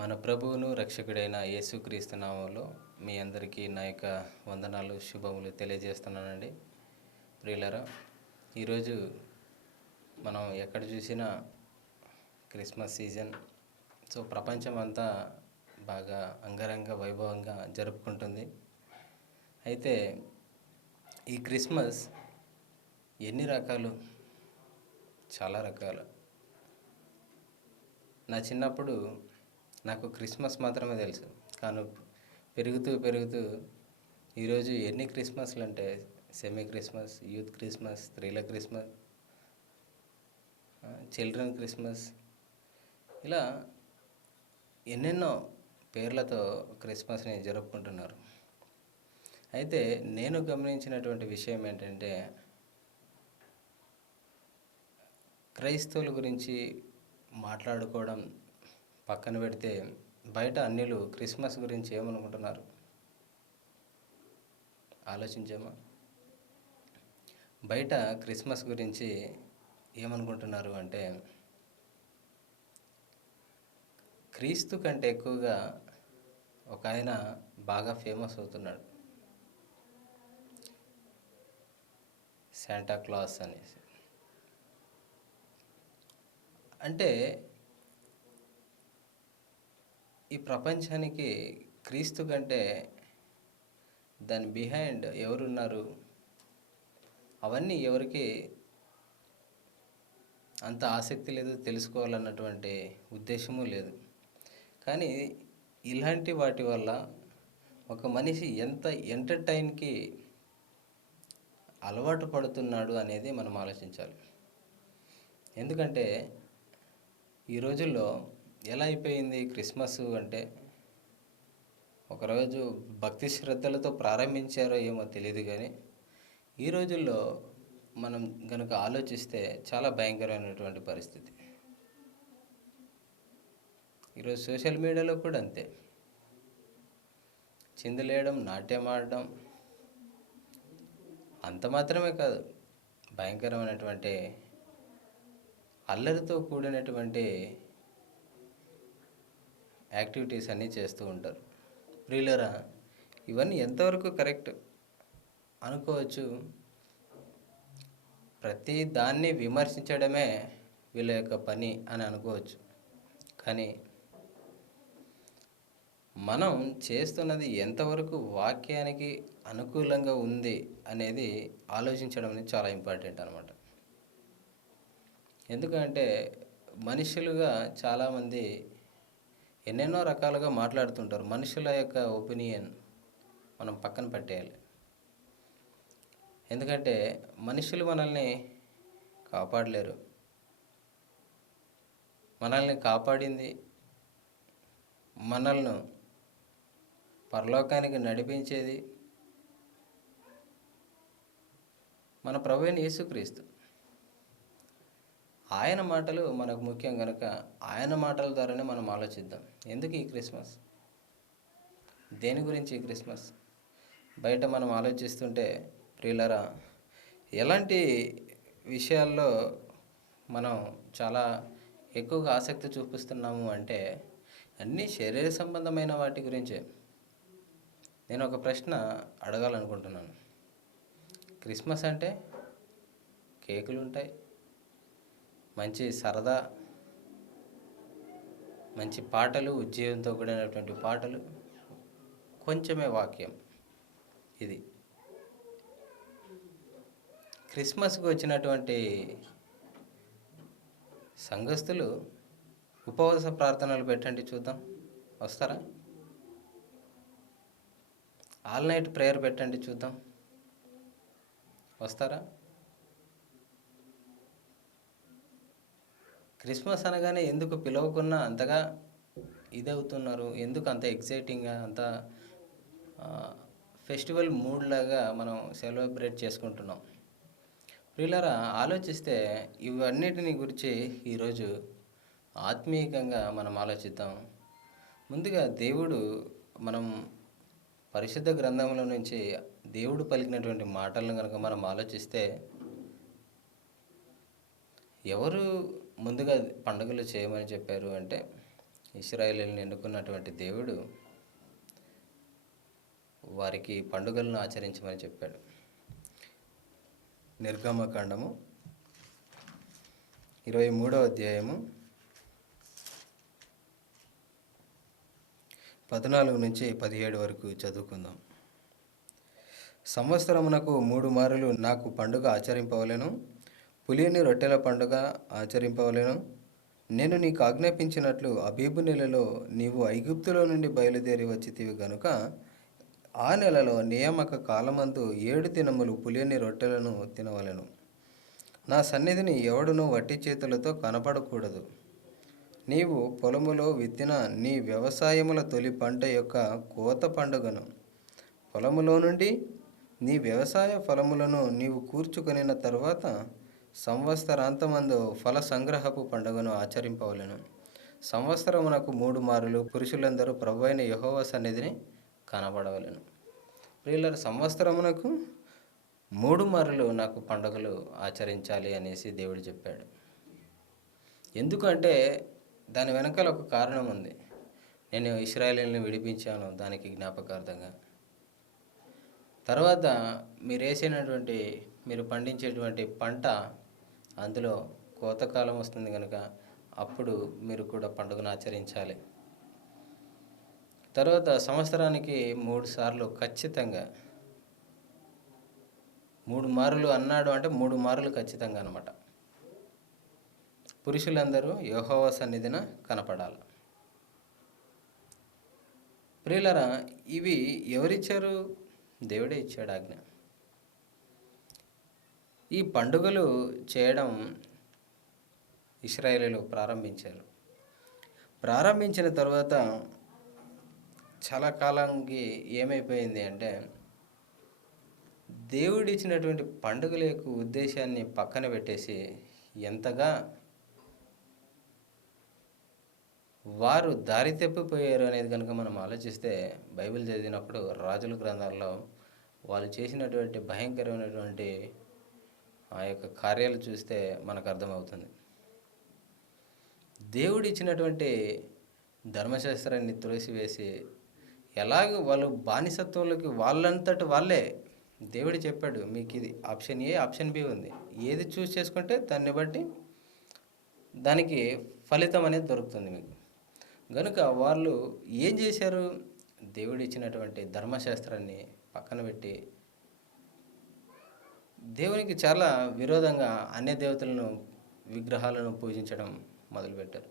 మన ప్రభువును రక్షకుడైన యేసుక్రీస్తు నామంలో మీ అందరికీ నా యొక్క వందనాలు శుభములు తెలియజేస్తున్నానండి. ప్రియులారా, ఈరోజు మనం ఎక్కడ చూసినా క్రిస్మస్ సీజన్. ప్రపంచం అంతా బాగా అంగరంగ వైభవంగా జరుపుకుంటుంది. అయితే ఈ క్రిస్మస్ ఎన్ని రకాలు? చాలా రకాలు. నా చిన్నప్పుడు నాకు క్రిస్మస్ మాత్రమే తెలుసు. కానీ పెరుగుతూ ఈరోజు ఎన్ని క్రిస్మస్లు అంటే సెమీ క్రిస్మస్, యూత్ క్రిస్మస్, స్త్రీల క్రిస్మస్, చిల్డ్రన్ క్రిస్మస్, ఇలా ఎన్నెన్నో పేర్లతో క్రిస్మస్ని జరుపుకుంటున్నారు. అయితే నేను గమనించినటువంటి విషయం ఏంటంటే, క్రైస్తవుల గురించి మాట్లాడుకోవడం పక్కన పెడితే బయట అన్యులు క్రిస్మస్ గురించి ఏమనుకుంటున్నారు ఆలోచించామా? బయట క్రిస్మస్ గురించి ఏమనుకుంటున్నారు అంటే, క్రీస్తు కంటే ఎక్కువగా ఒక ఆయన బాగా ఫేమస్ అవుతున్నాడు, శాంటా క్లాస్ అనేసి. అంటే ఈ ప్రపంచానికి క్రీస్తు కంటే దాని బిహైండ్ ఎవరున్నారు, అవన్నీ ఎవరికి అంత ఆసక్తి లేదు, తెలుసుకోవాలన్నటువంటి ఉద్దేశము లేదు. కానీ ఇలాంటి వాటి వల్ల ఒక మనిషి ఎంత ఎంటర్టైన్కి అలవాటు పడుతున్నాడు అనేది మనం ఆలోచించాలి. ఎందుకంటే ఈ రోజుల్లో ఎలా అయిపోయింది క్రిస్మస్ అంటే, ఒకరోజు భక్తి శ్రద్ధలతో ప్రారంభించారో ఏమో తెలియదు, కానీ ఈ రోజుల్లో మనం కనుక ఆలోచిస్తే చాలా భయంకరమైనటువంటి పరిస్థితి. ఈరోజు సోషల్ మీడియాలో కూడా అంతే, చిందులేయడం, నాట్యం ఆడడం, అంత మాత్రమే కాదు, భయంకరమైనటువంటి అల్లరితో కూడినటువంటి యాక్టివిటీస్ అన్నీ చేస్తూ ఉంటారు. ప్రియులరా, ఇవన్నీ ఎంతవరకు కరెక్ట్ అనుకోవచ్చు? ప్రతి దాన్ని విమర్శించడమే వీళ్ళ యొక్క పని అని అనుకోవచ్చు. కానీ మనం చేస్తున్నది ఎంతవరకు వాక్యానికి అనుకూలంగా ఉంది అనేది ఆలోచించడం అనేది చాలా ఇంపార్టెంట్ అన్నమాట. ఎందుకంటే మనుషులుగా చాలామంది ఎన్నెన్నో రకాలుగా మాట్లాడుతుంటారు. మనుషుల యొక్క ఒపీనియన్ మనం పక్కన పెట్టేయాలి. ఎందుకంటే మనుషులు మనల్ని కాపాడలేరు. మనల్ని కాపాడింది, మనల్ని పరలోకానికి నడిపించేది మన ప్రభువైన యేసుక్రీస్తు. ఆయన మాటలు మనకు ముఖ్యం కనుక ఆయన మాటల ద్వారానే మనం ఆలోచిద్దాం. ఎందుకు ఈ క్రిస్మస్, దేని గురించి ఈ క్రిస్మస్? బయట మనం ఆలోచిస్తుంటే ప్రియులరా, ఎలాంటి విషయాల్లో మనం చాలా ఎక్కువగా ఆసక్తి చూపిస్తున్నాము అంటే, అన్నీ శరీర సంబంధమైన వాటి గురించే. నేను ఒక ప్రశ్న అడగాలనుకుంటున్నాను. క్రిస్మస్ అంటే కేకులు ఉంటాయి, మంచి సరదా, మంచి పాటలు, ఉజ్జీవంతో కూడినటువంటి పాటలు, కొంచెమే వాక్యం. ఇది క్రిస్మస్కి వచ్చినటువంటి సంఘస్థులు ఉపవాస ప్రార్థనలు పెట్టండి చూద్దాం, వస్తారా? ఆల్ నైట్ ప్రేయర్ పెట్టండి చూద్దాం, వస్తారా? క్రిస్మస్ అనగానే ఎందుకు పిలవకున్నా అంతగా ఇదవుతున్నారు? ఎందుకు అంత ఎక్సైటింగ్గా, అంత ఫెస్టివల్ మూడ్ లాగా మనం సెలబ్రేట్ చేసుకుంటున్నాం? ప్రియులారా, ఆలోచిస్తే ఇవన్నిటిని గురించి ఈరోజు ఆత్మీయంగా మనం ఆలోచిద్దాం. ముందుగా దేవుడు, మనం పరిశుద్ధ గ్రంథంలో నుంచి దేవుడు పలికినటువంటి మాటలను కనుక మనం ఆలోచిస్తే, ఎవరు ముందుగా పండుగలు చేయమని చెప్పారు అంటే ఇశ్రాయేలీయులను ఎన్నుకున్నటువంటి దేవుడు వారికి పండుగలను ఆచరించమని చెప్పాడు. నిర్గమకాండము 23వ అధ్యాయము 14 నుంచి 17 వరకు చదువుకుందాం. సంవత్సరమునకు 3 మారులు నాకు పండుగ ఆచరింపవలెను. పులియని రొట్టెల పండుగ ఆచరింపవలెను. నేను నీకు ఆజ్ఞాపించినట్లు అబీబు నెలలో నీవు ఐగుప్తులో నుండి బయలుదేరి వచ్చితివి గనుక ఆ నెలలో నియామక కాలమందు 7 దినములు పులియని రొట్టెలను తినవలెను. నా సన్నిధిని ఎవడునూ వట్టి చేతులతో కనపడకూడదు. నీవు పొలములో విత్తిన నీ వ్యవసాయముల తొలి పంట యొక్క కోత పండుగను, పొలములో నుండి నీ వ్యవసాయ ఫలములను నీవు కూర్చుకొనిన తరువాత సంవత్సరాంతమందు ఫల సంగ్రహపు పండుగను ఆచరింపవలెను. సంవత్సరమునకు 3 మారులు పురుషులందరూ ప్రభువైన యెహోవా సన్నిధిని కనబడవలెను. ప్రియులారా, సంవత్సరమునకు 3 మారులు నాకు పండుగలు ఆచరించాలి అనేసి దేవుడు చెప్పాడు. ఎందుకంటే దాని వెనకాల ఒక కారణం ఉంది. నేను ఇశ్రాయేలీయులను విడిపించాను, దానికి జ్ఞాపకార్థంగా. తర్వాత మీరు పండించేటువంటి పంట, అందులో కోతకాలం వస్తుంది కనుక అప్పుడు మీరు కూడా పండుగను ఆచరించాలి. తర్వాత సంవత్సరానికి 3 సార్లు ఖచ్చితంగా, 3 మారులు అన్నాడు అంటే 3 మారులు ఖచ్చితంగా అన్నమాట. పురుషులందరూ యెహోవా సన్నిధిన కనపడాలి. ప్రియులారా, ఇవి ఎవరిచ్చారు? దేవుడే ఇచ్చాడు ఆజ్ఞ. ఈ పండుగలు చేయడం ఇశ్రాయేలీయులు ప్రారంభించారు. ప్రారంభించిన తర్వాత చాలా కాలానికి ఏమైపోయింది అంటే, దేవుడిచ్చినటువంటి పండుగల యొక్క ఉద్దేశాన్ని పక్కన పెట్టేసి ఎంతగా వారు దారి తప్పిపోయారు అనేది కనుక మనం ఆలోచిస్తే, బైబిల్ చదివినప్పుడు రాజుల గ్రంథాల్లో వాళ్ళు చేసినటువంటి భయంకరమైనటువంటి ఆ యొక్క కార్యాలు చూస్తే మనకు అర్థమవుతుంది. దేవుడు ఇచ్చినటువంటి ధర్మశాస్త్రాన్ని త్రోసివేసి ఎలాగ వాళ్ళు బానిసత్వంలోకి వాళ్ళంతటి వాళ్ళే, దేవుడు చెప్పాడు మీకు ఇది ఆప్షన్ ఏ, ఆప్షన్ బి ఉంది, ఏది చూస్ చేసుకుంటే దాన్ని బట్టి దానికి ఫలితం అనేది దొరుకుతుంది మీకు. కనుక వాళ్ళు ఏం చేశారు? దేవుడు ఇచ్చినటువంటి ధర్మశాస్త్రాన్ని పక్కన పెట్టి దేవునికి చాలా విరోధంగా అన్య దేవతలను, విగ్రహాలను పూజించడం మొదలుపెట్టారు.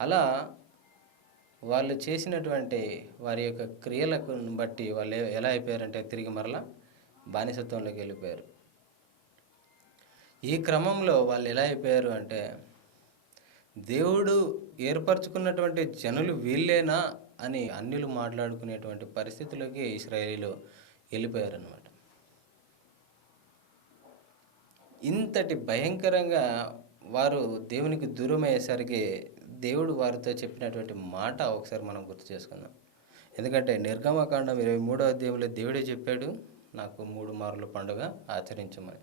అలా వాళ్ళు చేసినటువంటి వారి యొక్క క్రియలకు బట్టి వాళ్ళు ఎలా అయిపోయారంటే తిరిగి మరలా బానిసత్వంలోకి వెళ్ళిపోయారు. ఈ క్రమంలో వాళ్ళు ఎలా అయిపోయారు అంటే, దేవుడు ఏర్పరచుకున్నటువంటి జనులు వీళ్ళేనా అని అన్యులు మాట్లాడుకునేటువంటి పరిస్థితిలోకి ఇశ్రాయేలీయులు వెళ్ళిపోయారన్నమాట. ఇంతటి భయంకరంగా వారు దేవునికి దూరం అయ్యేసరికి దేవుడు వారితో చెప్పినటువంటి మాట ఒకసారి మనం గుర్తు చేసుకుందాం. ఎందుకంటే నిర్గమకాండం 23వ అధ్యాయంలో దేవుడే చెప్పాడు నాకు 3 మారుల పండుగ ఆచరించమని.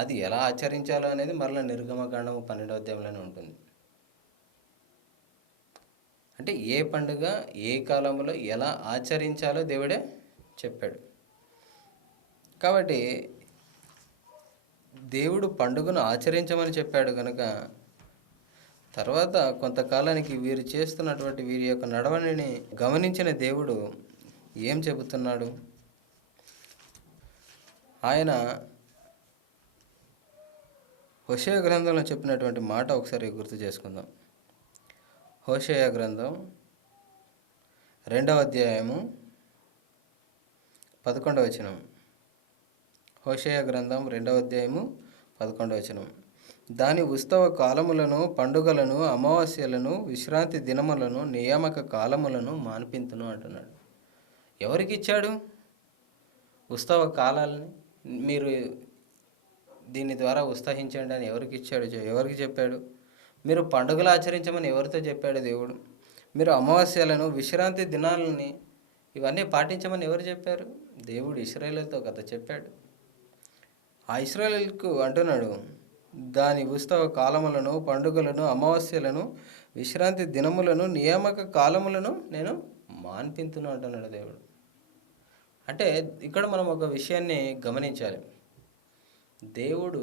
అది ఎలా ఆచరించాలో అనేది మరలా నిర్గమకాండము 12వ అధ్యాయంలోనే ఉంటుంది. అంటే ఏ పండుగ ఏ కాలంలో ఎలా ఆచరించాలో దేవుడే చెప్పాడు. కాబట్టి దేవుడు పండుగను ఆచరించమని చెప్పాడు కనుక తర్వాత కొంతకాలానికి వీరు చేస్తున్నటువంటి వీరి యొక్క నడవడిని గమనించిన దేవుడు ఏం చెబుతున్నాడు? ఆయన హోషేయ గ్రంథంలో చెప్పినటువంటి మాట ఒకసారి గుర్తు చేసుకుందాం. హోషేయ గ్రంథం 2వ అధ్యాయము 11వ వచనం. హోషేయ గ్రంథం 2వ అధ్యాయము 11వ వచనం. దాని ఉత్సవ కాలములను, పండుగలను, అమావాస్యలను, విశ్రాంతి దినములను, నియామక కాలములను మాన్పింతును అంటున్నాడు. ఎవరికి ఇచ్చాడు ఉత్సవ కాలాలని? మీరు దీని ద్వారా ఉత్సహించండి అని ఎవరికి ఇచ్చాడు? ఎవరికి చెప్పాడు? మీరు పండుగలు ఆచరించమని ఎవరితో చెప్పాడు దేవుడు? మీరు అమావాస్యలను, విశ్రాంతి దినాలని ఇవన్నీ పాటించమని ఎవరు చెప్పారు? దేవుడు ఇశ్రాయేలుతో కథ చెప్పాడు. ఆ ఇశ్రాయేలుకు అంటున్నాడు, దాని ఉత్సవ కాలములను, పండుగలను, అమావాస్యలను, విశ్రాంతి దినములను, నియామక కాలములను నేను మాన్పింతును అంటున్నాడు దేవుడు. అంటే ఇక్కడ మనం ఒక విషయాన్ని గమనించాలి. దేవుడు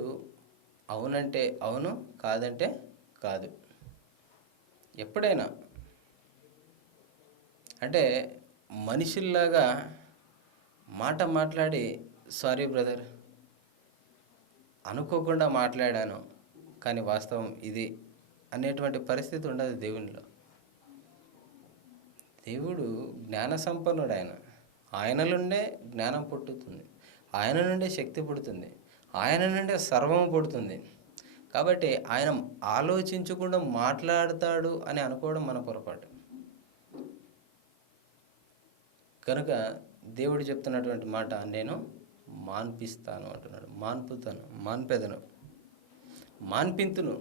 అవునంటే అవును, కాదంటే కాదు. ఎప్పుడైనా అంటే మనుషుల్లాగా మాట మాట్లాడి సారీ బ్రదర్ అనుకోకుండా మాట్లాడాను కానీ వాస్తవం ఇది అనేటువంటి పరిస్థితి ఉండదు దేవునిలో. దేవుడు జ్ఞాన సంపన్నుడు. ఆయన నుండే జ్ఞానం పుట్టుతుంది, ఆయన నుండే శక్తి పుడుతుంది, ఆయన నుండే సర్వము పుడుతుంది. కాబట్టి ఆయన ఆలోచించకుండా మాట్లాడతాడు అని అనుకోవడం మన పొరపాటు. కనుక దేవుడు చెప్తున్నటువంటి మాట నేను మాన్పిస్తాను అంటున్నాడు. మాన్పుతాను, మాన్పెదను, మాన్పింతును.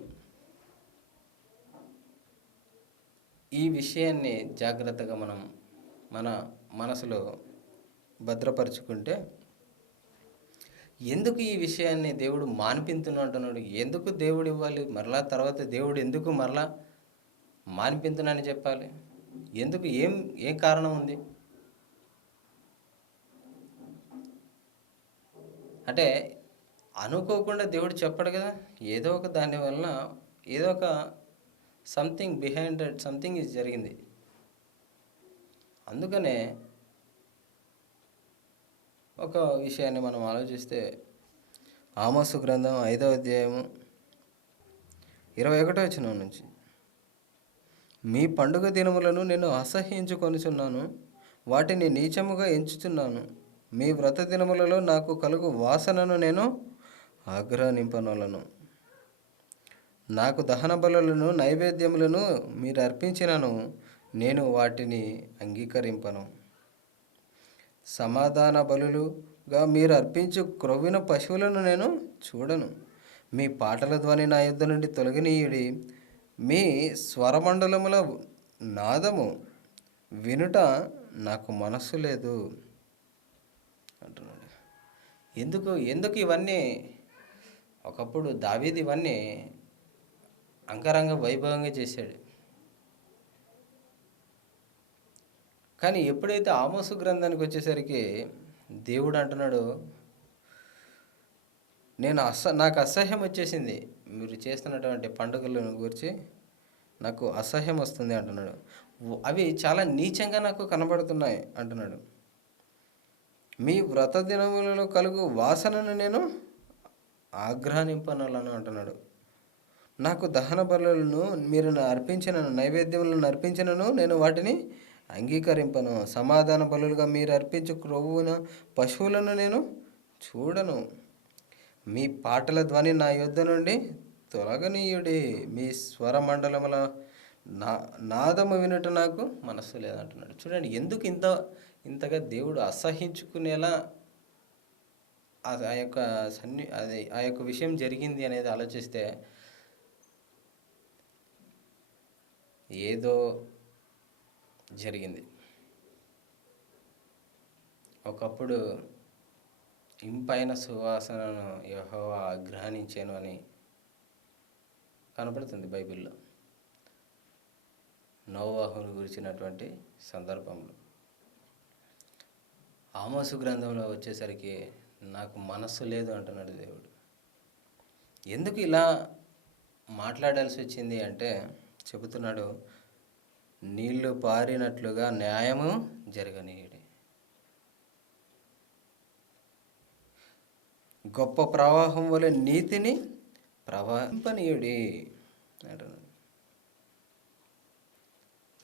ఈ విషయాన్ని జాగ్రత్తగా మనం మన మనసులో భద్రపరుచుకుంటే, ఎందుకు ఈ విషయాన్ని దేవుడు మాన్పింతును అంటున్నాడు, ఎందుకు దేవుడు ఇవ్వాలి, మరలా తర్వాత దేవుడు ఎందుకు మరలా మాన్పింతునని చెప్పాలి, ఎందుకు, ఏం కారణం ఉంది అంటే అనుకోకుండా దేవుడు చెప్పడు కదా. ఏదో ఒక దాని వలన ఏదో ఒక something behind that something is జరిగింది. అందుకనే ఒక విషయాన్ని మనం ఆలోచిస్తే ఆమోసు గ్రంథం 5వ అధ్యాయము 21వ వచనం నుంచి, మీ పండుగ దినములను నేను అసహ్యించుకొనుచున్నాను, వాటిని నీచముగా ఎంచుచున్నాను. మీ వ్రత దినములలో నాకు కలుగు వాసనను నేను ఆగ్రహింపనొలను. నాకు దహన బలులను నైవేద్యములను మీరు అర్పించినను నేను వాటిని అంగీకరింపను. సమాధాన బలులుగా మీరు అర్పించు క్రొవ్విన పశువులను నేను చూడను. మీ పాటల ధ్వని నా యుద్ధ నుండి తొలగినీయుడి. మీ స్వరమండలముల నాదము వినుట నాకు మనస్సు లేదు అంటున్నాడు. ఎందుకు ఇవన్నీ? ఒకప్పుడు దావీదు ఇవన్నీ అంగరంగ వైభవంగా చేశాడు. కానీ ఎప్పుడైతే ఆమోసు గ్రంథానికి వచ్చేసరికి దేవుడు అంటున్నాడు, నాకు అసహ్యం వచ్చేసింది, మీరు చేస్తున్నటువంటి పండుగలను గురించి నాకు అసహ్యం వస్తుంది అంటున్నాడు. అవి చాలా నీచంగా నాకు కనబడుతున్నాయి అంటున్నాడు. మీ వ్రత దినములలో కలుగు వాసనను నేను ఆగ్రహింపనలను అంటున్నాడు. నాకు దహన బలులను మీరు అర్పించినను, నైవేద్యములను అర్పించినను నేను వాటిని అంగీకరింపను. సమాధాన బలులుగా మీరు అర్పించు క్రొవ్వున పశువులను నేను చూడను. మీ పాటల ధ్వని నా యుద్ధ నుండి తొలగనీయుడి. మీ స్వరమండలముల నాదము వినుట నాకు మనస్సు లేదంటున్నాడు. చూడండి, ఎందుకు ఇంతగా దేవుడు అసహించుకునేలా ఆ యొక్క విషయం జరిగింది అనేది ఆలోచిస్తే, ఏదో జరిగింది. ఒకప్పుడు ఇంపైన సువాసనను యెహోవా ఆగ్రహించెను అని కనపడుతుంది బైబిల్లో, నోవాహును గురించినటువంటి సందర్భంలో. ఆమోసు గ్రంథంలో వచ్చేసరికి నాకు మనస్సు లేదు అంటున్నాడు దేవుడు. ఎందుకు ఇలా మాట్లాడాల్సి వచ్చింది అంటే చెబుతున్నాడు, నీళ్లు పారినట్లుగా న్యాయము జరగనీయుడి, గొప్ప ప్రవాహం వలె నీతిని ప్రవహింపనీయుడి అంటున్నాడు.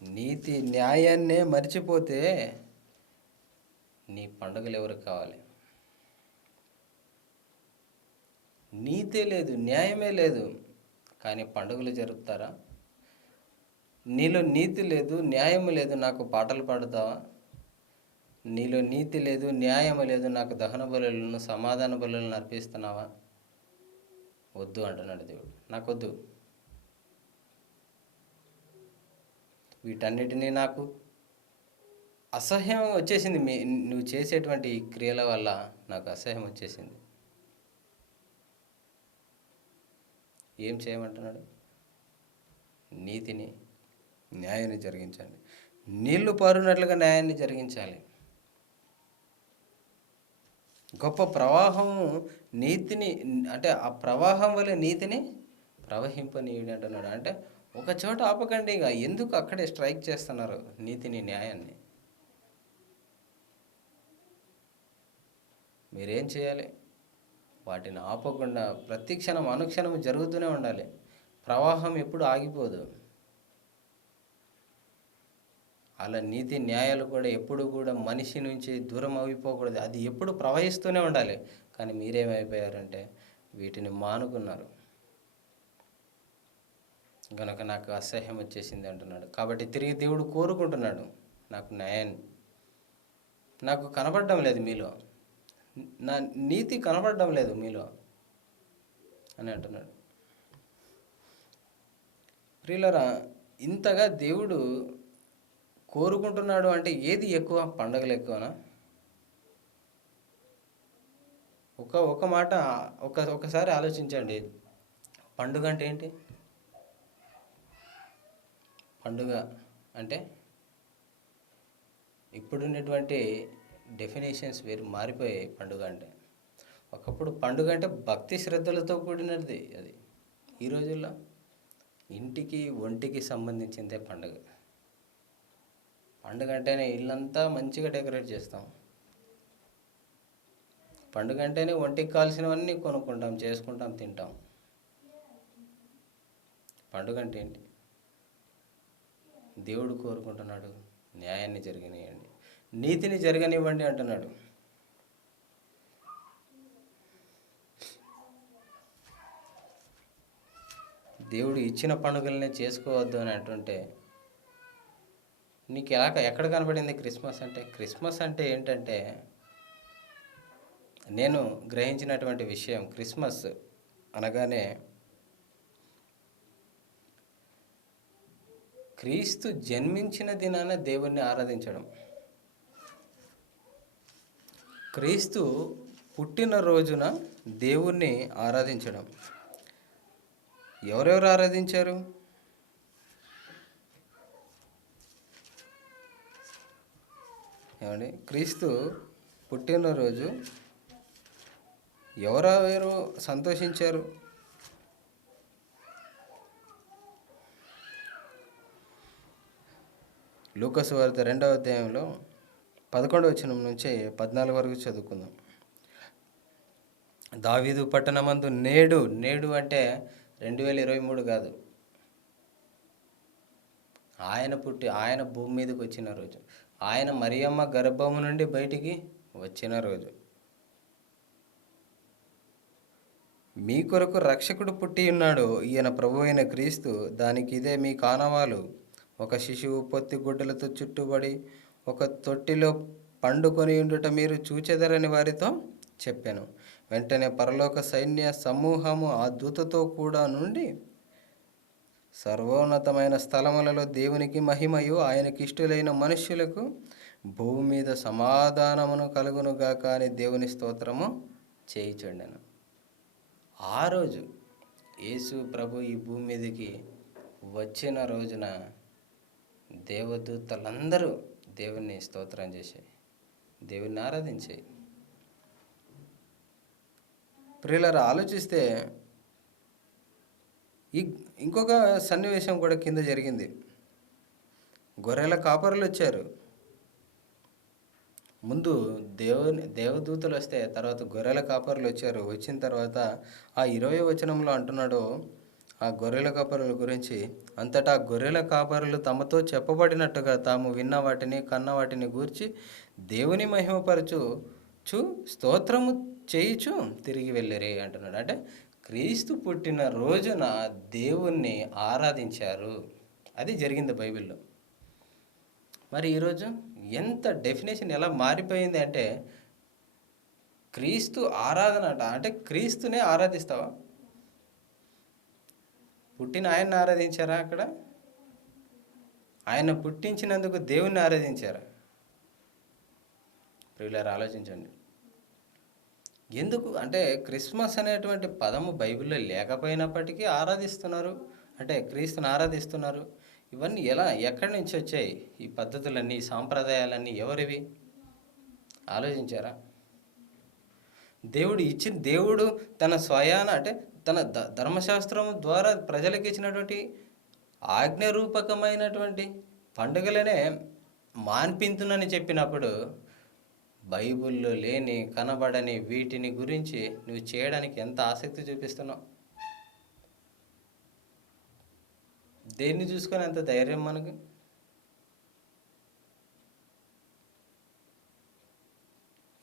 నీతి న్యాయాన్నే మర్చిపోతే నీ పండుగలు ఎవరికి కావాలి? నీతే లేదు, న్యాయమే లేదు, కానీ పండుగలు జరుపుతారా? నీలో నీతి లేదు, న్యాయము లేదు, నాకు పాటలు పాడుతావా? నీలో నీతి లేదు, న్యాయము లేదు, నాకు దహన బలులను సమాధాన బలులను అర్పిస్తున్నావా? వద్దు అంటున్నాడు దేవుడు. నాకొద్దు. వీటన్నిటినీ నాకు అసహ్యం వచ్చేసింది. నువ్వు చేసేటువంటి ఈ క్రియల వల్ల నాకు అసహ్యం వచ్చేసింది. ఏం చేయమంటున్నాడు? నీతిని, న్యాయాన్ని జరిగించండి. నీళ్లు పారునట్లుగా న్యాయాన్ని జరిగించాలి. గొప్ప ప్రవాహము నీతిని, అంటే ఆ ప్రవాహం వల్ల నీతిని ప్రవహింపనీయుడు అంటున్నాడు. అంటే ఒక చోట ఆపకండి. ఇక ఎందుకు అక్కడే స్ట్రైక్ చేస్తున్నారు నీతిని, న్యాయాన్ని? మీరేం చేయాలి? వాటిని ఆపకుండా ప్రతి క్షణం అనుక్షణం జరుగుతూనే ఉండాలి. ప్రవాహం ఎప్పుడు ఆగిపోదు. అలా నీతి న్యాయాలు కూడా ఎప్పుడు కూడా మనిషి నుంచి దూరం అయిపోకూడదు. అది ఎప్పుడు ప్రవహిస్తూనే ఉండాలి. కానీ మీరేమైపోయారంటే వీటిని మానుకున్నారు. గనక నాకు అసహ్యం వచ్చేసింది అంటున్నాడు. కాబట్టి తిరిగి దేవుడు కోరుకుంటున్నాడు, నాకు న్యాయాన్ని. నాకు కనపడడం లేదు మీలో, నా నీతి కనపడడం లేదు మీలో అని అంటున్నాడు. ప్రియులరా, ఇంతగా దేవుడు కోరుకుంటున్నాడు అంటే ఏది ఎక్కువ? పండగలు ఎక్కువనా? ఒక మాట ఒకసారి ఆలోచించండి. పండుగ అంటే ఏంటి? పండుగ అంటే ఇప్పుడున్నటువంటి డెఫినేషన్స్ వేరు, మారిపోయాయి. పండుగ అంటే ఒకప్పుడు పండుగ అంటే భక్తి శ్రద్ధలతో కూడినది. అది ఈ రోజుల్లో ఇంటికి ఒంటికి సంబంధించిందే పండుగ. పండుగ అంటేనే ఇల్లంతా మంచిగా డెకరేట్ చేస్తాం. పండుగ అంటేనే ఒంటికి కావాల్సినవన్నీ కొనుక్కుంటాం, చేసుకుంటాం, తింటాం. పండుగ అంటే ఏంటి? దేవుడు కోరుకుంటున్నాడు, న్యాయాన్ని జరగనివ్వండి, నీతిని జరగనివ్వండి అంటున్నాడు. దేవుడు ఇచ్చిన పండుగలనే చేసుకోవద్దు అని అంటుంటే నీకు ఎక్కడ కనపడింది క్రిస్మస్ అంటే? క్రిస్మస్ అంటే ఏంటంటే, నేను గ్రహించినటువంటి విషయం, క్రిస్మస్ అనగానే క్రీస్తు జన్మించిన దినాన దేవుణ్ణి ఆరాధించడం. క్రీస్తు పుట్టిన రోజున దేవుణ్ణి ఆరాధించడం. ఎవరెవరు ఆరాధించారు? ఏమండి, క్రీస్తు పుట్టినరోజు ఎవరెవరు సంతోషించారు? లూకాసు వార్త 2వ అధ్యాయంలో 11వ వచనం నుంచి 14 వరకు చదువుకుందాం. దావీదు పట్టణమందు నేడు అంటే 2023 కాదు, ఆయన భూమి మీదకి వచ్చిన రోజు, ఆయన మరియమ్మ గర్భము నుండి బయటికి వచ్చిన రోజు, మీ కొరకు రక్షకుడు పుట్టి ఉన్నాడు, ఈయన ప్రభు అయిన క్రీస్తు. దానికి ఇదే మీ కానవాలు. ఒక శిశువు పొత్తి గుడ్డలతో చుట్టుబడి ఒక తొట్టిలో పండుకొని ఉండుట మీరు చూచెదరని వారితో చెప్పాను. వెంటనే పరలోక సైన్య సమూహము ఆ దూతతో కూడా నుండి సర్వోన్నతమైన స్థలములలో దేవునికి మహిమయు ఆయనకిష్టులైన మనుష్యులకు భూమి మీద సమాధానమును కలుగునుగాక అని దేవుని స్తోత్రము చేయుచుండెను. ఆ రోజు యేసు ప్రభు ఈ భూమి మీదకి వచ్చిన రోజున దేవదూతలందరూ దేవుణ్ణి స్తోత్రం చేశాయి, దేవుణ్ణి ఆరాధించాయి. ప్రియులారా, ఆలోచిస్తే ఇంకొక సన్నివేశం కూడా కింద జరిగింది. గొర్రెల కాపరులు వచ్చారు. ముందు దేవదూతలు వస్తే తర్వాత గొర్రెల కాపరులు వచ్చారు. వచ్చిన తర్వాత ఆ 20వ వచనంలో అంటున్నాడు ఆ గొర్రెల కాపరుల గురించి, అంతటా గొర్రెల కాపరులు తమతో చెప్పబడినట్టుగా తాము విన్న వాటిని కన్న వాటిని గూర్చి దేవుని మహిమపరచు స్తోత్రము చేయుచు తిరిగి వెళ్ళిరి అంటున్నాడు. అంటే క్రీస్తు పుట్టిన రోజున దేవుణ్ణి ఆరాధించారు. అది జరిగింది బైబిల్లో. మరి ఈరోజు ఎంత డెఫినేషన్ ఎలా మారిపోయింది అంటే, క్రీస్తు ఆరాధన అంటే క్రీస్తునే ఆరాధిస్తావా? పుట్టిన ఆయన్ని ఆరాధించారా? అక్కడ ఆయన పుట్టించినందుకు దేవుణ్ణి ఆరాధించారా? ప్రియులారా, ఆలోచించండి. ఎందుకు అంటే క్రిస్మస్ అనేటువంటి పదము బైబిల్‌లో లేకపోయినప్పటికీ ఆరాధిస్తున్నారు. అంటే క్రీస్తుని ఆరాధిస్తున్నారు. ఇవన్నీ ఎలా ఎక్కడి నుంచి వచ్చాయి? ఈ పద్ధతులన్నీ, ఈ సాంప్రదాయాలన్నీ ఎవరివి? ఆలోచించారా? దేవుడు తన స్వయాన అంటే తన ధర్మశాస్త్రం ద్వారా ప్రజలకు ఇచ్చినటువంటి ఆజ్ఞారూపకమైనటువంటి పండుగలనే మాన్పింతునని చెప్పినప్పుడు బైబిల్లో లేని కనబడని వీటిని గురించి నువ్వు చేయడానికి ఎంత ఆసక్తి చూపిస్తున్నావు? దేన్ని చూసుకొని అంత ధైర్యం మనకు?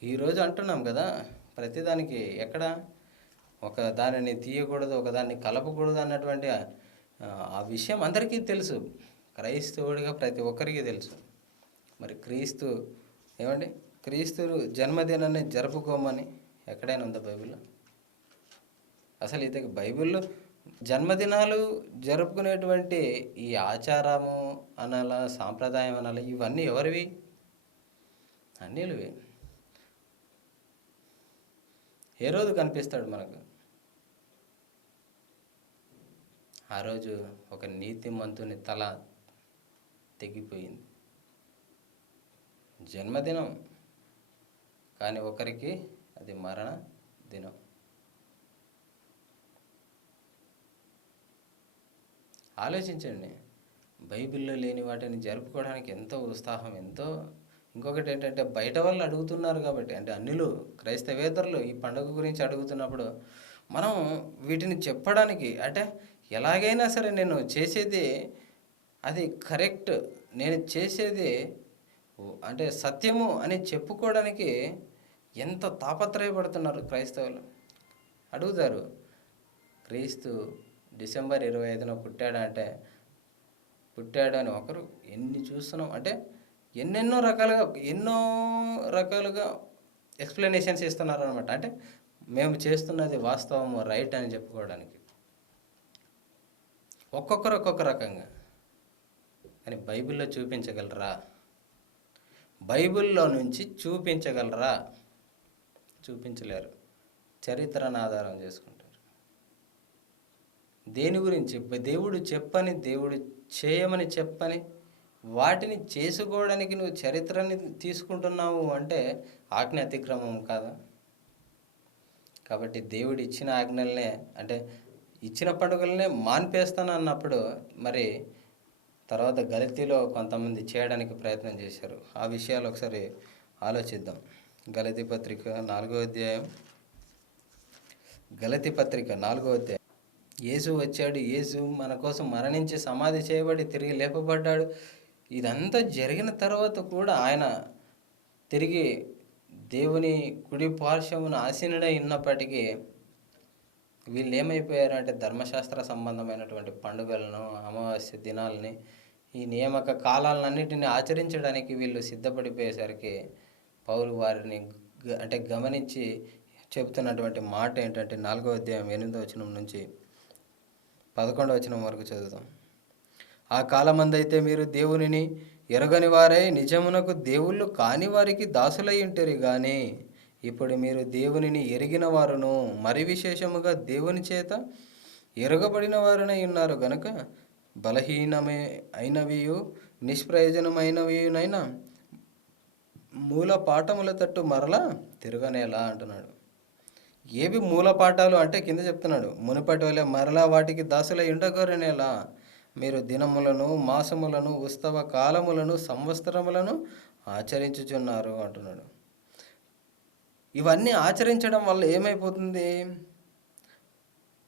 ఈరోజు అంటున్నాం కదా, ప్రతిదానికి ఎక్కడ ఒక దానిని తీయకూడదు, ఒక దాన్ని కలపకూడదు అన్నటువంటి ఆ విషయం అందరికీ తెలుసు. క్రైస్తవుడిగా ప్రతి ఒక్కరికి తెలుసు. మరి క్రీస్తు ఏమండి, క్రీస్తు జన్మదినాన్ని జరుపుకోమని ఎక్కడైనా ఉందా బైబిల్లో? అసలు ఇది బైబిల్లో జన్మదినాలు జరుపుకునేటువంటి ఈ ఆచారము అనాలా, సాంప్రదాయం అనాలా, ఇవన్నీ ఎవరివి? అన్యులవి. ఏ రోజు కనిపిస్తాడు మనకు? ఆ రోజు ఒక నీతిమంతుని తల తెగిపోయింది. జన్మదినం కానీ ఒకరికి అది మరణ దినం. ఆలోచించండి. బైబిల్లో లేని వాటిని జరుపుకోవడానికి ఎంతో ఉత్సాహం, ఎంతో. ఇంకొకటి ఏంటంటే బయట వాళ్ళు అడుగుతున్నారు కాబట్టి, అంటే అన్యులు క్రైస్తవేతరులు ఈ పండుగ గురించి అడుగుతున్నప్పుడు మనం వీటిని చెప్పడానికి, అంటే ఎలాగైనా సరే నేను చేసేది అది కరెక్ట్, నేను చేసేది అంటే సత్యము అని చెప్పుకోవడానికి ఎంత తాపత్రయపడుతున్నారు క్రైస్తవులు. అడుగుతారు, క్రీస్తు డిసెంబర్ 25న పుట్టాడు అని ఒకరు ఎన్ని చూస్తున్నాం అంటే ఎన్నో రకాలుగా ఎక్స్ప్లెనేషన్స్ ఇస్తున్నారు అనమాట. అంటే మేము చేస్తున్నది వాస్తవము, రైట్ అని చెప్పుకోవడానికి ఒక్కొక్కరు ఒక్కొక్క రకంగా. కానీ బైబిల్లో చూపించగలరా? బైబిల్లో నుంచి చూపించగలరా? చూపించలేరు. చరిత్రను ఆధారం చేసుకుంటారు. దేని గురించి? దేవుడు చెప్పని, దేవుడు చేయమని చెప్పని వాటిని చేసుకోవడానికి నువ్వు చరిత్రని తీసుకుంటున్నావు అంటే ఆజ్ఞ అతిక్రమం కాదా? కాబట్టి దేవుడు ఇచ్చిన ఆజ్ఞలనే, అంటే ఇచ్చిన పండుగలనే మాన్పేస్తాను అన్నప్పుడు మరి తర్వాత గలతీలో కొంతమంది చేయడానికి ప్రయత్నం చేశారు. ఆ విషయాలు ఒకసారి ఆలోచిద్దాం. గలతీ పత్రిక 4వ అధ్యాయం. గలతీ పత్రిక 4వ అధ్యాయం. యేసు వచ్చాడు, యేసు మన కోసం మరణించి సమాధి చేయబడి తిరిగి లేపబడ్డాడు. ఇదంతా జరిగిన తర్వాత కూడా ఆయన తిరిగి దేవుని కుడి పార్శ్వమున ఆసీనుడై ఉన్నప్పటికీ వీళ్ళు ఏమైపోయారంటే ధర్మశాస్త్ర సంబంధమైనటువంటి పండుగలను, అమావాస్య దినాలని, ఈ నియామక కాలాలన్నింటినీ ఆచరించడానికి వీళ్ళు సిద్ధపడిపోయేసరికి పౌలు వారిని అంటే గమనించి చెబుతున్నటువంటి మాట ఏంటంటే 4వ అధ్యాయం 8వ వచనం నుంచి 11వ వచనం వరకు చదువుతాం. ఆ కాలమందైతే మీరు దేవునిని ఎరగని వారై నిజమునకు దేవుళ్ళు కాని వారికి దాసులై ఉంటరి గాని ఇప్పుడు మీరు దేవునిని ఎరిగిన వారును మరి విశేషముగా దేవుని చేత ఎరగబడిన వారునై ఉన్నారు గనుక బలహీనమే అయినవియు నిష్ప్రయోజనమైనవియునైనా మూల పాఠముల తట్టు మరలా తిరగనేలా అంటున్నాడు. ఏవి మూల పాఠాలు అంటే కింద చెప్తున్నాడు, మునుపటి వలె మరలా వాటికి దాసులై ఉండగోరనేలా మీరు దినములను, మాసములను, ఉత్సవ కాలములను, సంవత్సరములను ఆచరించుచున్నారు అంటున్నాడు. ఇవన్నీ ఆచరించడం వల్ల ఏమైపోతుంది?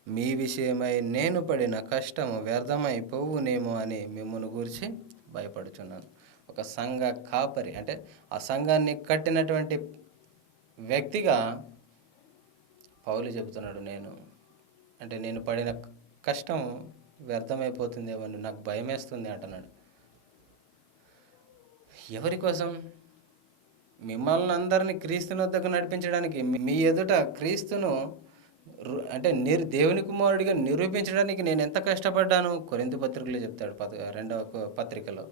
మీ విషయమై నేను పడిన కష్టము వ్యర్థమైపోవునేమో అని మిమ్మల్ని గురించి భయపడుచున్నాను. ఒక సంఘ కాపరి, అంటే ఆ సంఘాన్ని కట్టినటువంటి వ్యక్తిగా పౌలు చెబుతున్నాడు, నేను పడిన కష్టం వ్యర్థమైపోతుందేమో, నాకు భయం వేస్తుంది అంటున్నాడు. ఎవరి కోసం? మిమ్మల్ని అందరినీ క్రీస్తుని వద్దకు నడిపించడానికి, మీ ఎదుట క్రీస్తును అంటే దేవుని కుమారుడిగా నిరూపించడానికి నేను ఎంత కష్టపడ్డాను. కొరింథీ పత్రికలో చెప్తాడు, 2వ పత్రికలో.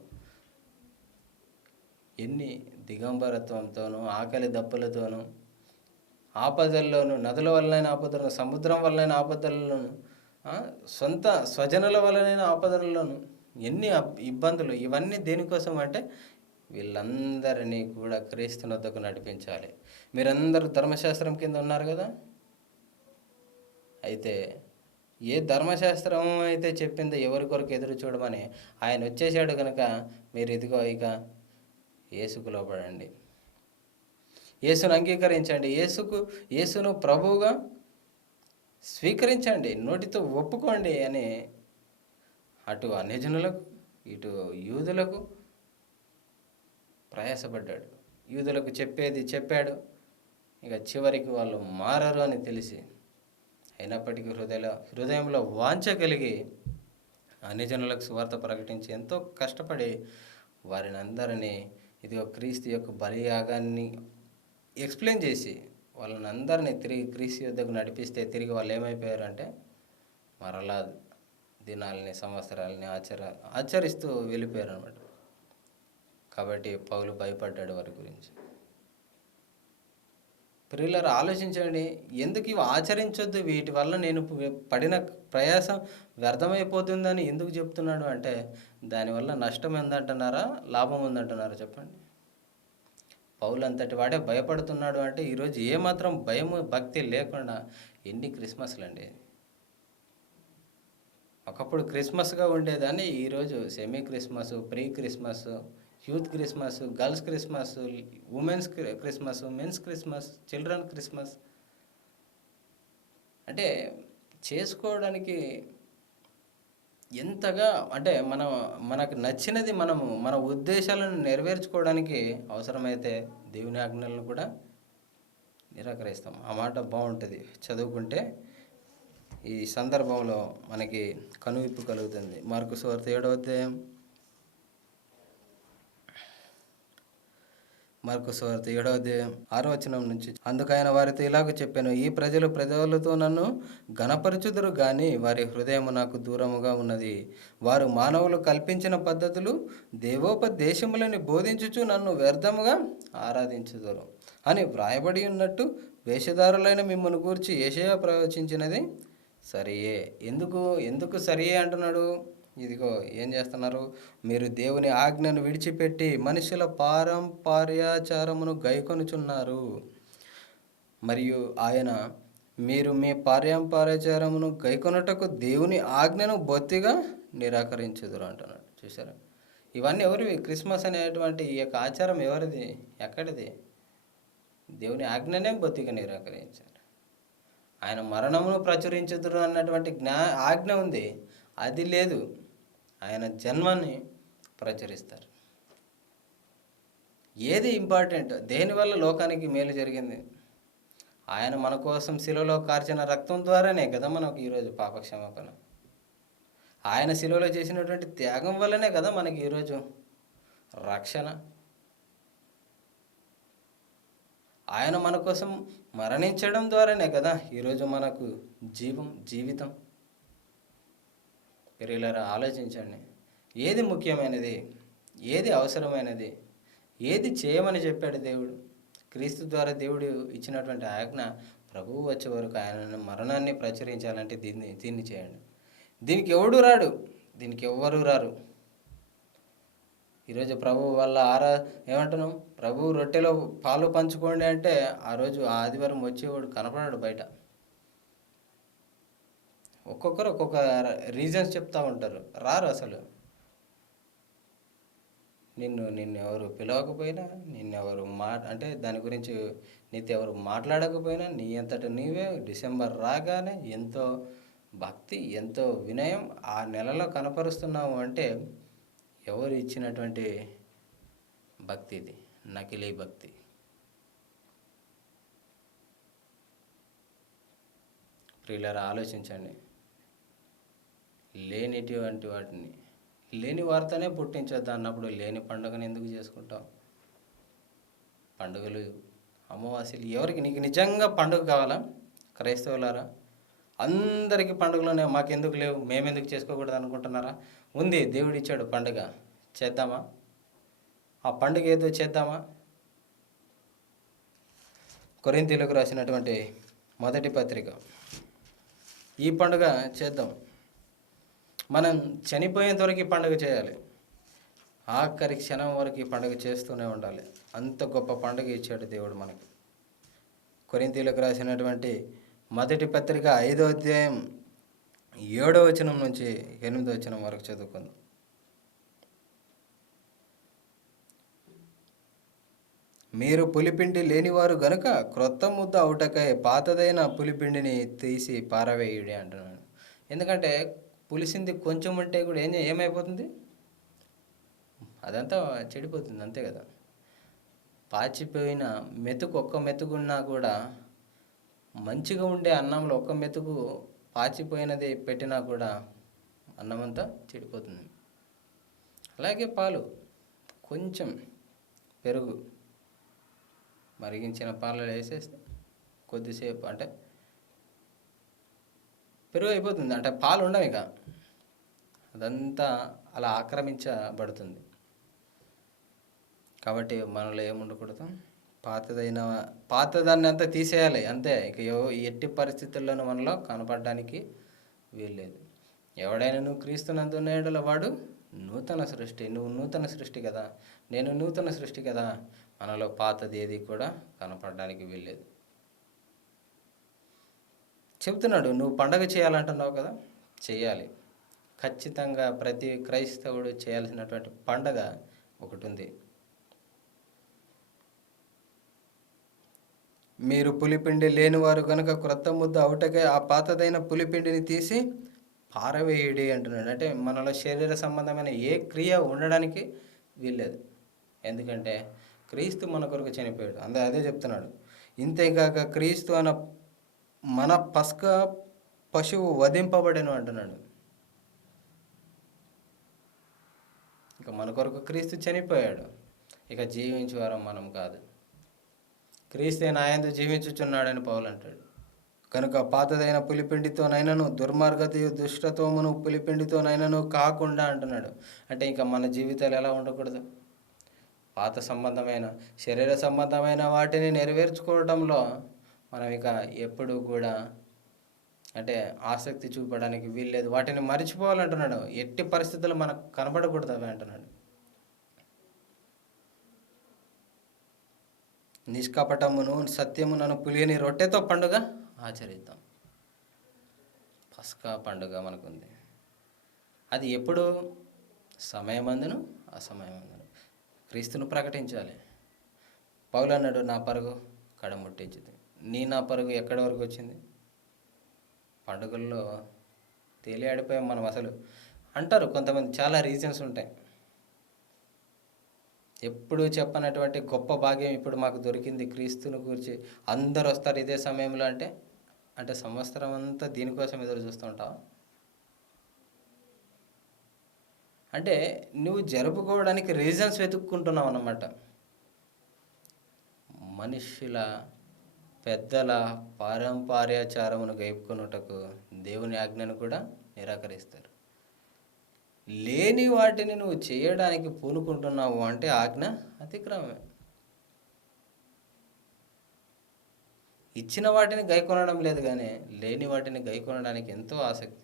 ఎన్ని దిగంబరత్వంతోనూ, ఆకలి దప్పులతోనూ, ఆపదల్లోను, నదుల వలనైన ఆపదలను, సముద్రం వలనైన ఆపదలలోను, ఆ, సొంత స్వజనుల వలనైన ఆపదలలోను ఎన్ని ఇబ్బందులు. ఇవన్నీ దేనికోసం అంటే వీళ్ళందరినీ కూడా క్రీస్తునొద్దకు నడిపించాలి. మీరందరూ ధర్మశాస్త్రం కింద ఉన్నారు కదా. అయితే ఏ ధర్మశాస్త్రం అయితే చెప్పిందో ఎవరి కొరకు ఎదురు చూడమని ఆయన వచ్చేసాడు కనుక మీరు ఇదిగో ఇక యేసుకు లోబడండి, యేసును అంగీకరించండి, యేసును ప్రభువుగా స్వీకరించండి, నోటితో ఒప్పుకోండి అని అటు అన్యజనులకు ఇటు యూదులకు ప్రయాసపడ్డాడు. యూదులకు చెప్పేది చెప్పాడు. ఇక చివరికి వాళ్ళు మారరు అని తెలిసి అయినప్పటికీ హృదయంలో వాంఛ కలిగి అన్యజనులకు సువార్త ప్రకటించి ఎంతో కష్టపడి వారిని అందరినీ ఇదిగో క్రీస్తు యొక్క బలియాగాన్ని ఎక్స్ప్లెయిన్ చేసి వాళ్ళని అందరినీ తిరిగి క్రీస్తు యుద్ధకు నడిపిస్తే తిరిగి వాళ్ళు ఏమైపోయారంటే మరలా దినాలని సంవత్సరాలని ఆచరిస్తూ వెళ్ళిపోయారు అనమాట. కాబట్టి పౌలు భయపడ్డాడు వారి గురించి. ప్రియులారా, ఆలోచించండి, ఎందుకు ఇవి ఆచరించొద్దు, వీటి వల్ల నేను పడిన ప్రయాసం వ్యర్థమైపోతుందని ఎందుకు చెప్తున్నాడు అంటే దానివల్ల నష్టం ఉందంటున్నారా, లాభం ఉందంటున్నారా చెప్పండి. పౌలు అంతటి వాడే భయపడుతున్నాడు అంటే ఈరోజు ఏమాత్రం భయము భక్తి లేకుండా ఎన్ని క్రిస్మస్లు అండి. ఒకప్పుడు క్రిస్మస్గా ఉండేదాన్ని ఈరోజు semi Christmas, pre Christmas, youth Christmas, girls Christmas, women's Christmas, men's Christmas, children Christmas. అంటే చేసుకోవడానికి ఎంతగా అంటే మనకు నచ్చినది మన ఉద్దేశాలను నెరవేర్చుకోవడానికి అవసరమైతే దేవుని ఆజ్ఞలను కూడా నిరాకరిస్తాం. ఆ మాట బాగుంటుంది, చదువుకుంటే ఈ సందర్భంలో మనకి కనువిప్పు కలుగుతుంది. మార్కు సువార్త 7వ అధ్యాయం, మార్కు సువార్త 7వ అధ్యాయం 6వ వచనం నుంచి. అందుకైన వారితో ఇలాగ చెప్పాను, ఈ ప్రజలు పెదవులతో నన్ను ఘనపరచుదురు గాని వారి హృదయము నాకు దూరముగా ఉన్నది. వారు మానవులు కల్పించిన పద్ధతులు దేవోపదేశములని బోధించుచు నన్ను వ్యర్థముగా ఆరాధించుదురు అని వ్రాయబడి ఉన్నట్టు వేషధారులైన మిమ్మల్ని గూర్చి యెషయా ప్రవచించినది సరియే. ఎందుకు సరియే అంటున్నాడు? ఇదిగో ఏం చేస్తున్నారు, మీరు దేవుని ఆజ్ఞను విడిచిపెట్టి మనుషుల పారంపర్యాచారమును గైకొనుచున్నారు. మరియు ఆయన మీరు మీ పారంపర్యాచారమును గైకొనుటకు దేవుని ఆజ్ఞను బొత్తిగా నిరాకరించుదురు అంటున్నాడు. చూసారా, ఇవన్నీ ఎవరివి? క్రిస్మస్ అనేటువంటి ఈ యొక్క ఆచారం ఎవరిది, ఎక్కడిది? దేవుని ఆజ్ఞనే బొత్తిగా నిరాకరించారు. ఆయన మరణమును ప్రచురించుదురు అన్నటువంటి ఆజ్ఞ ఉంది, అది లేదు. ఆయన జన్మని ప్రచురిస్తారు. ఏది ఇంపార్టెంట్? దేనివల్ల లోకానికి మేలు జరిగింది? ఆయన మన కోసం శిలువలో కార్చిన రక్తం ద్వారానే కదా మనకు ఈరోజు పాపక్షమాపణ. ఆయన శిలువలో చేసినటువంటి త్యాగం వల్లనే కదా మనకి ఈరోజు రక్షణ. ఆయన మన కోసం మరణించడం ద్వారానే కదా ఈరోజు మనకు జీవితం. ప్రియులారా, ఆలోచించండి, ఏది ముఖ్యమైనది, ఏది అవసరమైనది, ఏది చేయమని చెప్పాడు దేవుడు? క్రీస్తు ద్వారా దేవుడు ఇచ్చినటువంటి ఆజ్ఞ ప్రభువు వచ్చే వరకు ఆయన మరణాన్ని ప్రచురించాలంటే దీన్ని చేయండి. దీనికి ఎవడు రాడు, దీనికి ఎవ్వరూ రారు. ఈరోజు ప్రభువు వల్ల ఏమంటున్నాం, ప్రభువు రొట్టెలో పాలు పంచుకోండి అంటే ఆ రోజు ఆదివారం వచ్చేవాడు కనపడాడు బయట. ఒక్కొక్కరు ఒక్కొక్క రీజన్స్ చెప్తూ ఉంటారు, రారు అసలు. నిన్ను ఎవరు పిలవకపోయినా, నిన్నెవరు అంటే దాని గురించి నీతో ఎవరు మాట్లాడకపోయినా, నీ అంతటా నీవే డిసెంబర్ రాగానే ఎంతో భక్తి, ఎంతో వినయం ఆ నెలలో కనపరుస్తున్నావు అంటే ఎవరు ఇచ్చినటువంటి భక్తి ఇది? నకిలీ భక్తి. ప్రియులారా, ఆలోచించండి, లేనిటువంటి వాటిని లేని వార్తనే పుట్టించొద్దు అన్నప్పుడు లేని పండుగను ఎందుకు చేసుకుంటాం? పండుగలు, అమావాస్యలు ఎవరికి? నీకు నిజంగా పండుగ కావాలా? క్రైస్తవులారా, అందరికీ పండుగలోనే మాకెందుకు లేవు, మేమెందుకు చేసుకోకూడదు అనుకుంటున్నారా? ఉంది, దేవుడు ఇచ్చాడు పండుగ, చేద్దామా? ఆ పండుగ ఏదో చేద్దామా? కొరింథీయులకు రాసినటువంటి మొదటి పత్రిక. ఈ పండుగ చేద్దాం. మనం చనిపోయేంత వరకు ఈ పండుగ చేయాలి. ఆఖరి క్షణం వరకు ఈ పండుగ చేస్తూనే ఉండాలి. అంత గొప్ప పండుగ ఇచ్చాడు దేవుడు మనకి. కొరింథీయులకు రాసినటువంటి మొదటి పత్రిక 5వ అధ్యాయం 7వ వచనం నుంచి 8వ వచనం వరకు చదువుకుందాం. మీరు పులిపిండి లేనివారు గనుక క్రొత్త ముద్ద అవుటకై పాతదైన పులిపిండిని తీసి పారవేయుడి అంటున్నాను. ఎందుకంటే పులిసింది కొంచెం ఉంటే కూడా ఏమైపోతుంది? అదంతా చెడిపోతుంది, అంతే కదా. పాచిపోయిన మెతుకు ఒక్క మెతుకున్నా కూడా, మంచిగా ఉండే అన్నంలో ఒక్క మెతుకు పాచిపోయినది పెట్టినా కూడా అన్నం అంతా చెడిపోతుంది. అలాగే పాలు, కొంచెం పెరుగు మరిగించిన పాలలో వేసేస్తే కొద్దిసేపు అంటే పెరుగు అయిపోతుంది, అంటే పాలు ఉండవు ఇక, అదంతా అలా ఆక్రమించబడుతుంది. కాబట్టి మనలో ఏముండకూడదు, పాతదాన్ని అంతా తీసేయాలి అంతే. ఇక ఎట్టి పరిస్థితుల్లోనూ మనలో కనపడడానికి వీల్లేదు. ఎవడైనా నువ్వు క్రీస్తునందున్న యెడల వాడు నూతన సృష్టి. నువ్వు నూతన సృష్టి కదా, నేను నూతన సృష్టి కదా. మనలో పాతది ఏది కూడా కనపడడానికి వీల్లేదు. చెబుతున్నాడు, నువ్వు పండగ చేయాలంటున్నావు కదా, చేయాలి. ఖచ్చితంగా ప్రతి క్రైస్తవుడు చేయాల్సినటువంటి పండగ ఒకటి ఉంది. మీరు పులిపిండి లేనివారు కనుక క్రొత్త ముద్ద అవుటకే ఆ పాతదైన పులిపిండిని తీసి పారవేయుడి అంటున్నాడు. అంటే మనలో శరీర సంబంధమైన ఏ క్రియ ఉండడానికి వీల్లేదు. ఎందుకంటే క్రీస్తు మన కొరకు చనిపోయాడు, అదే చెప్తున్నాడు. ఇంతేకాక క్రీస్తు అన్న మన పస్కా పశువు వధింపబడెను అంటున్నాడు. ఇక మన కొరకు క్రీస్తు చనిపోయాడు, ఇక జీవించేవారం మనం కాదు. క్రీస్తే నాయందు జీవించుచున్నాడని పౌలు అంటాడు. కనుక పాతదైన పులిపిండితోనైనను దుర్మార్గతయు దుష్టత్వమును పులిపిండితోనైనను కాకుండా అంటున్నాడు. అంటే ఇంకా మన జీవితాలు ఎలా ఉండకూడదు, పాత సంబంధమైన శరీర సంబంధమైన వాటిని నెరవేర్చుకోవడంలో మనం ఇక ఎప్పుడు కూడా అంటే ఆసక్తి చూపడానికి వీల్లేదు. వాటిని మర్చిపోవాలంటున్నాడు. ఎట్టి పరిస్థితుల్లో మనకు కనబడకూడదు అవి అంటున్నాడు. నిష్కపటమును సత్యమునను పులియని రొట్టెతో పండుగ ఆచరిద్దాం. పస్కా పండుగ మనకుంది. అది ఎప్పుడు? సమయమందును అసమయమందును క్రీస్తును ప్రకటించాలి. పౌలు అన్నాడు, నా పరుగు కడముట్టించింది. నా పరుగు ఎక్కడి వరకు వచ్చింది? పండుగల్లో తేలియాడిపోయాం మనం. అసలు అంటారు కొంతమంది, చాలా రీజన్స్ ఉంటాయి. ఎప్పుడు చెప్పనటువంటి గొప్ప భాగ్యం ఇప్పుడు మాకు దొరికింది క్రీస్తుని గురించి. అందరు వస్తారు ఇదే సమయంలో అంటే సంవత్సరం అంతా దీనికోసం ఎదురు చూస్తూ ఉంటావు. అంటే నువ్వు జరుపుకోవడానికి రీజన్స్ వెతుక్కుంటున్నావు అన్నమాట. మనుషుల పెద్దల పారంపర్యాచారమును గైపుకొనుటకు దేవుని ఆజ్ఞను కూడా నిరాకరిస్తారు. లేని వాటిని నువ్వు చేయడానికి పూనుకుంటున్నావు అంటే ఆజ్ఞ అతిక్రమమే. ఇచ్చిన వాటిని గైకొనడం లేదు, కానీ లేని వాటిని గైకొనడానికి ఎంతో ఆసక్తి.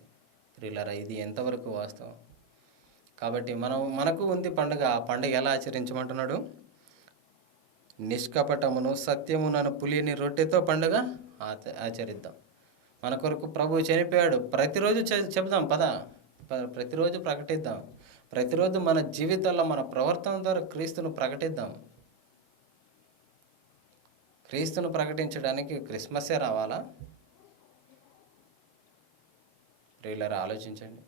ప్రియులారా, ఇది ఎంతవరకు వాస్తవం? కాబట్టి మనకు ఉంది పండుగ. ఆ పండుగ ఎలా ఆచరించమంటున్నాడు? నిష్కపటమును సత్యమునను పులిని రొట్టెతో పండుగ ఆచరిద్దాం. మన కొరకు ప్రభువు చనిపోయాడు. ప్రతిరోజు చెబుదాం పదా, ప్రతిరోజు ప్రకటిద్దాం. ప్రతిరోజు మన జీవితంలో మన ప్రవర్తన ద్వారా క్రీస్తును ప్రకటిద్దాం. క్రీస్తును ప్రకటించడానికి క్రిస్మస్సే రావాలా? ప్రియులారా, ఆలోచించండి.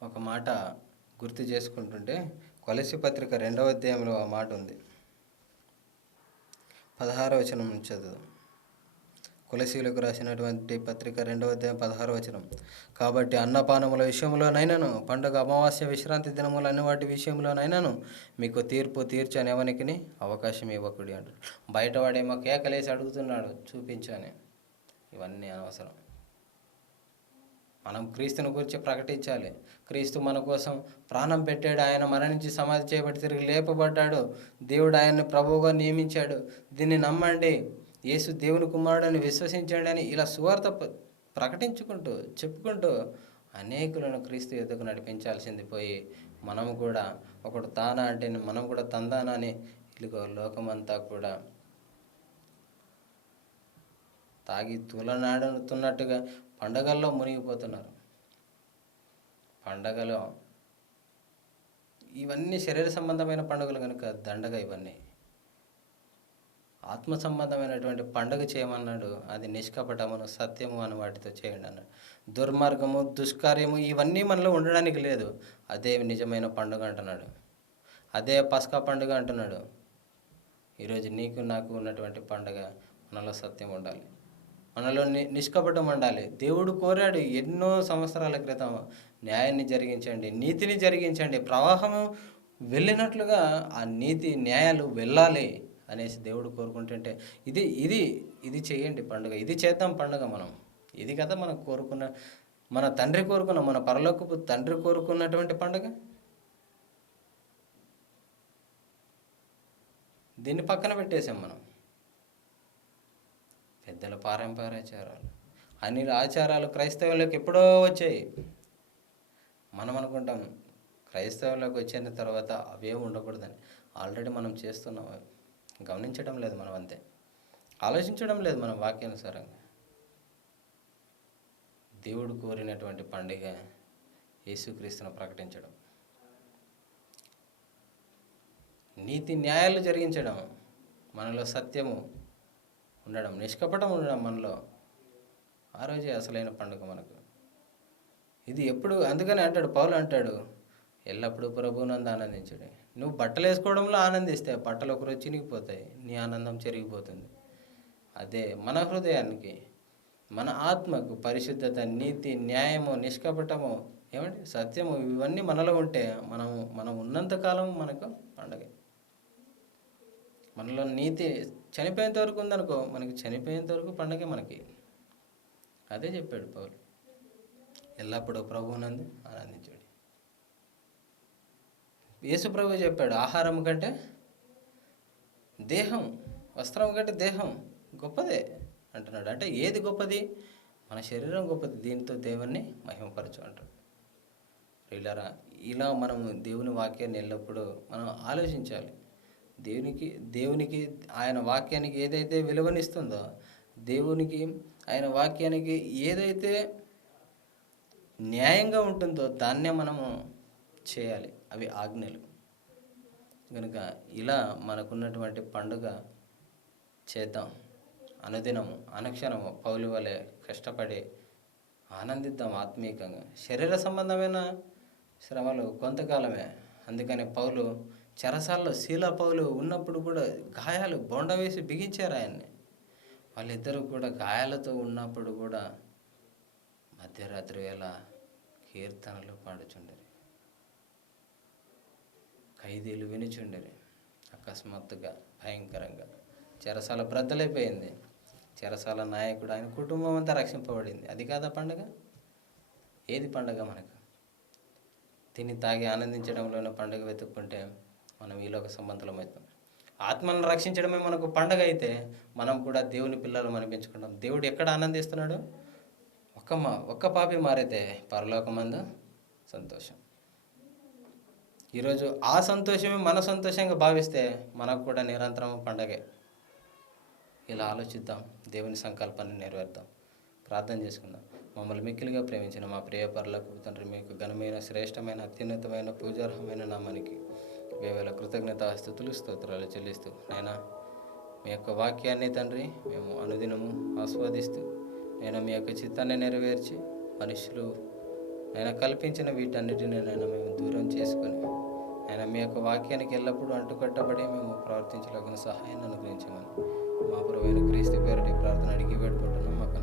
ఒక మాట గుర్తు చేసుకుంటుంటే, కొలస్సీ పత్రిక 2వ అధ్యాయంలో ఆ మాట ఉంది. 16వ వచనం నుంచి చదువు. కొలస్సీలకు రాసినటువంటి పత్రిక 2వ అధ్యాయం 16వ వచనం. కాబట్టి అన్నపానముల విషయంలోనైనాను, పండుగ అమావాస్య విశ్రాంతి దినములు అన్ని వాటి విషయంలోనైనాను మీకు తీర్పు తీర్చని ఎవరికి అవకాశం ఇవ్వకుడి అంటాడు. బయటవాడేమో కేకలేసి అడుగుతున్నాడు, చూపించని. ఇవన్నీ అనవసరం. మనం క్రీస్తుని గురించి ప్రకటించాలి. క్రీస్తు మన కోసం ప్రాణం పెట్టాడు, ఆయన మరణించి సమాధి చేయబడి తిరిగి లేపబడ్డాడు, దేవుడు ఆయన్ని ప్రభువుగా నియమించాడు, దీన్ని నమ్మండి, యేసు దేవుని కుమారుడు అని విశ్వసించండి అని ఇలా సువార్త ప్రకటించుకుంటూ చెప్పుకుంటూ అనేకులను క్రీస్తు యొద్దకు నడిపించాల్సింది పోయి మనం కూడా ఒకడు తానా అంటే మనం కూడా తందానా అని ఇదిగో లోకమంతా కూడా తాగి తూలనాడుతున్నట్టుగా పండగల్లో మునిగిపోతున్నారు. పండగలో ఇవన్నీ శరీర సంబంధమైన పండుగలు కనుక దండగా, ఇవన్నీ ఆత్మ సంబంధమైనటువంటి పండుగ చేయమన్నాడు. అది నిష్కపటమును సత్యము అని వాటితో చేయండి అన్నాడు. దుర్మార్గము దుష్కార్యము ఇవన్నీ మనలో ఉండడానికి లేదు. అదే నిజమైన పండుగ అంటున్నాడు. అదే పస్కా పండుగ అంటున్నాడు. ఈరోజు నీకు నాకు ఉన్నటువంటి పండుగ మనలో సత్యం ఉండాలి, మనలో నిష్కపటం ఉండాలి. దేవుడు కోరాడు ఎన్నో సంవత్సరాల క్రితం, న్యాయాన్ని జరిగించండి, నీతిని జరిగించండి, ప్రవాహము వెళ్ళినట్లుగా ఆ నీతి న్యాయాలు వెళ్ళాలి అనేసి దేవుడు కోరుకుంటుంటే ఇది ఇది ఇది చేయండి పండుగ, ఇది చేద్దాం పండుగ. మనం ఇది కదా మనం కోరుకున్న, మన తండ్రి కోరుకున్న, మన పరలోకపు తండ్రి కోరుకున్నటువంటి పండుగ. దీన్ని పక్కన పెట్టేసాం మనం. పెద్దల పారంపర్యాచారాలు, అన్ని ఆచారాలు క్రైస్తవులకు ఎప్పుడో వచ్చాయి. మనం అనుకుంటాం క్రైస్తవులకు వచ్చిన తర్వాత అవేం ఉండకూడదని. ఆల్రెడీ మనం చేస్తున్నాం, గమనించడం లేదు మనం, అంతే ఆలోచించడం లేదు మనం వాక్యానుసారంగా. దేవుడు కోరినటువంటి పండుగ యేసుక్రీస్తును ప్రకటించడం, నీతి న్యాయాలు జరిగించడం, మనలో సత్యము ఉండడం, నిష్కపటం ఉండడం మనలో, ఆ రోజే అసలైన పండుగ మనకు. ఇది ఎప్పుడు, అందుకని అంటాడు పౌలు, అంటాడు ఎల్లప్పుడూ ప్రభువునందు ఆనందించండి. నువ్వు బట్టలు వేసుకోవడంలో ఆనందిస్తే బట్టలు ఒకరోజు చినిగిపోతాయి, నీ ఆనందం చెరిగిపోతుంది. అదే మన హృదయానికి, మన ఆత్మకు పరిశుద్ధత, నీతి, న్యాయము, నిష్కపటము, ఏమంటే సత్యము, ఇవన్నీ మనలో ఉంటే మనం ఉన్నంతకాలం మనకు పండగ. మనలో నీతి చనిపోయేంత వరకు ఉందనుకో, మనకి చనిపోయేంత వరకు పండగే మనకి. అదే చెప్పాడు పౌలు, ఎల్లప్పుడూ ప్రభువునందు ఆనందించాడు. యేసు ప్రభు చెప్పాడు, ఆహారం కంటే దేహం, వస్త్రం కంటే దేహం గొప్పదే అంటున్నాడు. అంటే ఏది గొప్పది? మన శరీరం గొప్పది, దీంతో దేవుణ్ణి మహిమపరచు అంటాడు. ఇలా మనము దేవుని వాక్యాన్ని ఎల్లప్పుడూ మనం ఆలోచించాలి. దేవునికి ఆయన వాక్యానికి ఏదైతే విలువనిస్తుందో, దేవునికి ఆయన వాక్యానికి ఏదైతే న్యాయంగా ఉంటుందో దాన్నే మనము చేయాలి. అవి ఆజ్ఞలు. కనుక ఇలా మనకున్నటువంటి పండుగ చేద్దాం, అనుదినము అనుక్షణము పౌలు వలె కష్టపడి ఆనందిద్దాం ఆత్మీయంగా. శరీర సంబంధమైన శ్రమలు కొంతకాలమే. అందుకని పౌలు చెరసాల్లో, శీలా పౌలు ఉన్నప్పుడు కూడా గాయాలు బొండ వేసి బిగించారు ఆయన్ని. వాళ్ళిద్దరూ కూడా గాయాలతో ఉన్నప్పుడు కూడా మధ్యరాత్రి వేళ కీర్తనలు పాడుచుండరు, ఖైదీలు వినుచుండరు. అకస్మాత్తుగా భయంకరంగా చెరసాల బ్రద్దలైపోయింది. చెరసాల నాయకుడు, ఆయన కుటుంబం అంతా రక్షింపబడింది. అది కాదా పండగ? ఏది పండగ మనకు? తిని తాగి ఆనందించడంలోనే పండుగ వెతుక్కుంటే మనం ఈ లోక సంబంధం అవుతాం. ఆత్మను రక్షించడమే మనకు పండగ అయితే మనం కూడా దేవుని పిల్లలు అనిపించుకుంటాం. దేవుడు ఎక్కడ ఆనందిస్తున్నాడు? ఒక్క పాపి మారితే పరలోకమందు సంతోషం. ఈరోజు ఆ సంతోషమే మన సంతోషంగా భావిస్తే మనకు కూడా నిరంతరం పండగే. ఇలా ఆలోచిద్దాం, దేవుని సంకల్పాన్ని నెరవేర్దాం. ప్రార్థన చేసుకుందాం. మమ్మల్ని మిక్కిలిగా ప్రేమించిన మా ప్రియ పరలోకపు తండ్రి, మీకు ఘనమైన, శ్రేష్టమైన, అత్యున్నతమైన, పూజార్హమైన నామానికి వేవేల కృతజ్ఞతాస్తుతులు, స్తోత్రాలు చెల్లిస్తూ, నాయనా మీ యొక్క వాక్యాన్ని తండ్రి మేము అనుదినము ఆస్వాదిస్తూ, నేను మీ యొక్క చిత్తాన్ని నెరవేర్చి మనుషులు నేను కల్పించిన వీటన్నిటిని నేను మేము దూరం చేసుకొని, ఆయన మీ యొక్క వాక్యానికి ఎల్లప్పుడూ అంటుకట్టబడి మేము ప్రవర్తించలేకున్న సహాయాన్ని అనుగ్రహించమని మా ప్రభువైన క్రీస్తు పేరటి ప్రార్థన అడిగి పెట్టుకుంటున్నాం. మాకు